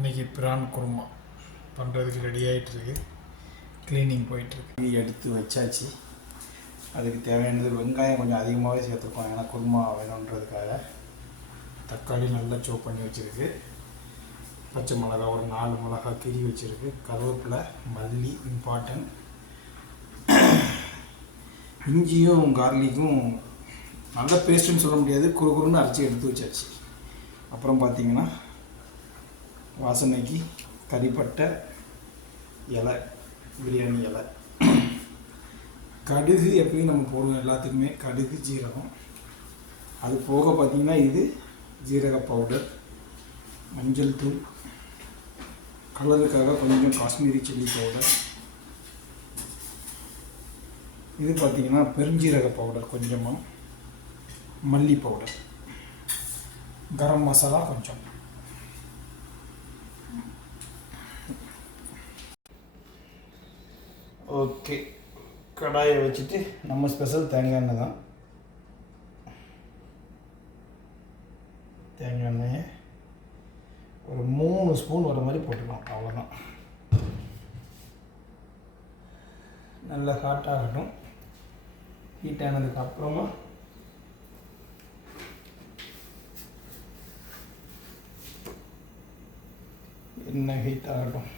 இன்றைக்கி பிரான் குருமா பண்ணுறதுக்கு ரெடி ஆகிட்டுருக்கு க்ளீனிங் போயிட்டுருக்கு. எடுத்து வச்சாச்சு. அதுக்கு தேவையானது வெங்காயம் கொஞ்சம் அதிகமாகவே சேர்த்துருக்கோம் ஏன்னா குருமா வேணுன்றதுக்காக. தக்காளி நல்லா சோப் பண்ணி வச்சுருக்கு. பச்சை மிளகா ஒரு நாலு மிளகா கிரி வச்சுருக்கு. கருவேப்பிலை மல்லி இம்பார்ட்டன்ட். இஞ்சியும் கார்லிக்கும் நல்ல பேஸ்ட்டுன்னு சொல்ல முடியாது. குறு குறுன்னு அரைச்சி எடுத்து வச்சாச்சு. அப்புறம் பார்த்தீங்கன்னா வாசனைக்கு கறிப்பட்டை இலை பிரியாணி இலை. கடுகு எப்பயும் நம்ம போடுவோம் எல்லாத்துக்குமே. கடுகு ஜீரகம். அது போக பார்த்தீங்கன்னா இது ஜீரக பவுடர் மஞ்சள் தூள் கலருக்காக கொஞ்சம் காஷ்மீரி சில்லி பவுடர் இது பார்த்திங்கன்னா பெருஞ்சீரக பவுடர் கொஞ்சமாக மல்லி பவுடர் கரம் மசாலா கொஞ்சம். ஓகே. கடாயை வச்சுட்டு நம்ம ஸ்பெஷல் தேங்காய் எண்ணெய் தான். தேங்காய் எண்ணெயை ஒரு மூணு ஸ்பூன் வர மாதிரி போட்டுக்கலாம். அவ்வளோதான் நல்லா ஹாட்டாகட்டும் ஹீட் ஆனதுக்கு அப்புறமா என்ன ஹீட் ஆகட்டும்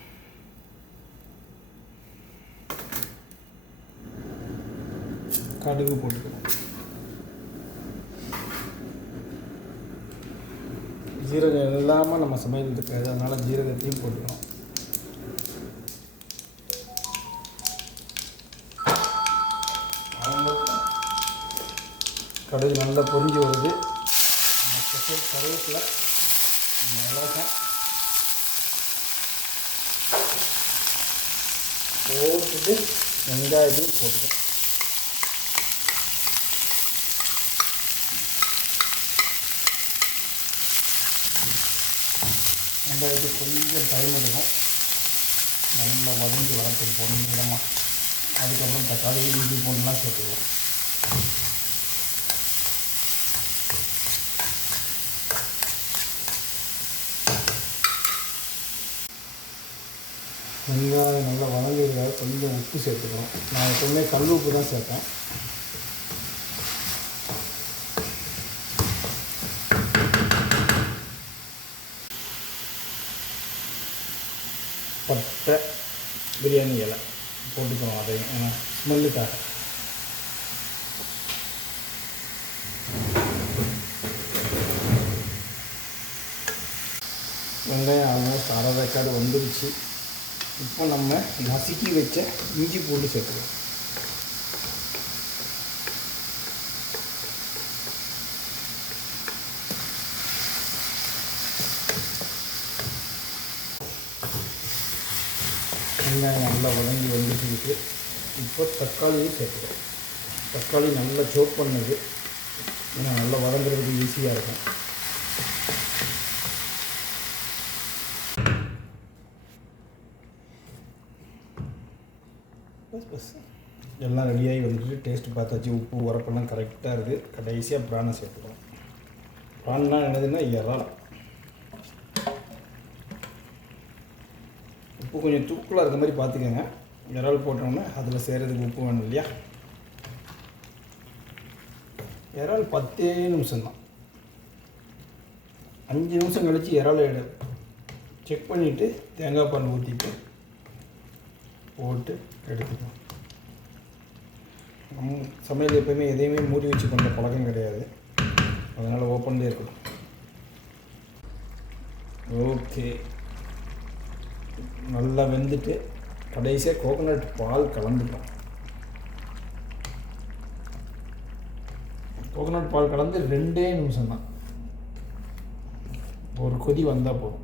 கடுகு போட்டுக்கணும். ஜீரகம் இல்லாமல் நம்ம சமையல் இருக்காது அதனால் ஜீரகத்தையும் போட்டுக்கணும். கடுகு நல்லா பொறிஞ்சு வருது. ஸ்பெஷல் கருவேப்பில் மிளகாய் போட்டுட்டு வெங்காயத்தையும் போட்டுக்கணும். வெங்காயத்துக்கு கொஞ்சம் டைம் எடுக்கும் நல்லா வதங்கி வரட்டும் பொன்னிடமாக அதுக்கப்புறம் தக்காளி இஞ்சி பூண்டுலாம் சேர்த்துக்குவோம். வெங்காயம் நல்லா வதங்கிறதுக்காக கொஞ்சம் உப்பு சேர்த்துக்கணும். நான் எப்போவுமே கல் உப்பு தான் சேர்ப்பேன். பட்டை பிரியாணி இலை போட்டுக்கணும் அதையும் ஏன்னா ஸ்மெல்லுக்காக வெங்காயம் ஆல்மோஸ்ட் அரை வேக்காடு வந்துருச்சு. இப்போ நம்ம நசுக்கி வச்ச இஞ்சி பூண்டு சேர்த்துக்கலாம். வெங்காயம் நல்லா வதங்கி வந்துட்டு இப்போ தக்காளியும் சேர்த்துக்கிறோம் தக்காளி நல்லா சோப் பண்ணுது. ஏன்னா நல்லா வதங்குறதுக்கு ஈஸியாக இருக்கும். பஸ் பஸ். எல்லாம் ரெடியாகி வந்துட்டு டேஸ்ட் பார்த்தாச்சு. உப்பு உரப்பெல்லாம் கரெக்டாக இருக்குது கடைசியாக ப்ரானை சேர்த்துக்கிறோம் ப்ரான்லாம் என்னதுன்னா இறால். உப்பு கொஞ்சம் தூக்கலாக இருக்க மாதிரி பார்த்துக்கோங்க. இறால் போட்டோம்னா அதில் செய்கிறதுக்கு உப்பு வேணும் இல்லையா? இறால் பத்தே நிமிஷம்தான். அஞ்சு நிமிஷம் கழித்து இறால் எடு. செக் பண்ணிவிட்டு தேங்காய் பால் ஊற்றிட்டு போட்டு எடுத்துக்கலாம் நம் சமையல் எப்போயுமே எதையுமே மூடி வச்சு பண்ணுற பழக்கம் கிடையாது. அதனால் ஓப்பன்லேயே இருக்கணும். ஓகே நல்லா வெந்துட்டு கடைசியாக கோகோனட் பால் கலந்துட்டோம் கோகோனட் பால் கலந்து ரெண்டே நிமிஷம் தான் ஒரு கொதி வந்தால் போதும்.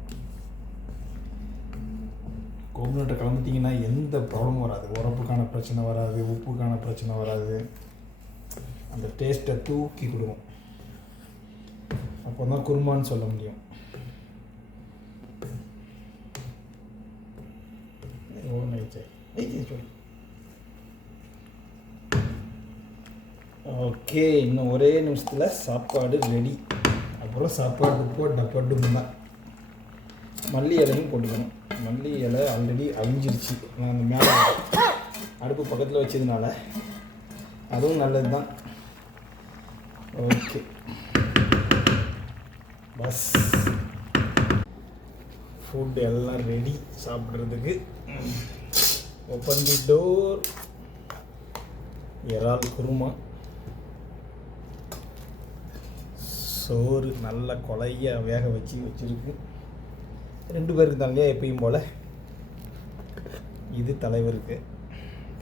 கோகோனட்டை கலந்துட்டிங்கன்னா எந்த ப்ராப்ளமும் வராது. உரப்புக்கான பிரச்சனை வராது உப்புக்கான பிரச்சனை வராது. அந்த டேஸ்ட்டை தூக்கி கொடுக்கும். அப்போ தான் குருமான்னு சொல்ல முடியும். ஓ ஓகே இன்னும் ஒரே நிமிஷத்தில் சாப்பாடு ரெடி அப்புறம் சாப்பாடு போ டப்படும் தான் மல்லி இலையும் போட்டுக்கணும். மல்லி இலை ஆல்ரெடி அழிஞ்சிருச்சு நான் அந்த மேலே அடுப்பு பக்கத்தில் வச்சதுனால அதுவும் நல்லது தான் ஓகே பஸ் ஃபுட் எல்லாம் ரெடி சாப்பிட்றதுக்கு. ஓப்பன் தி டோர் இறால் குருமா. சோறு நல்ல கொலைய வேக வச்சு வச்சுருக்கு. ரெண்டு பேருக்கு தான் இல்லையா எப்பயும் போல். இது தலைவருக்கு.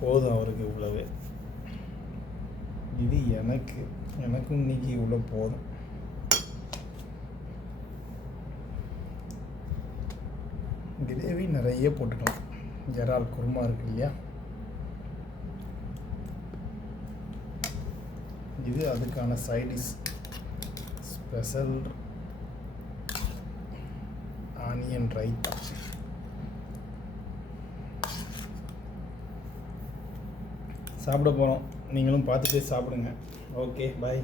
போதும் அவருக்கு இவ்வளவு. இது எனக்கு. எனக்கும் இன்னைக்கு இவ்வளோ போதும். கிரேவி நிறைய போட்டுக்கலாம். ஜெரால் குருமா இருக்கு இல்லையா? இது அதுக்கான சைடிஷ் ஸ்பெஷல் ஆனியன் ரைத்தா சாப்பிட போகிறோம் நீங்களும் பார்த்துட்டு சாப்பிடுங்க. Okay bye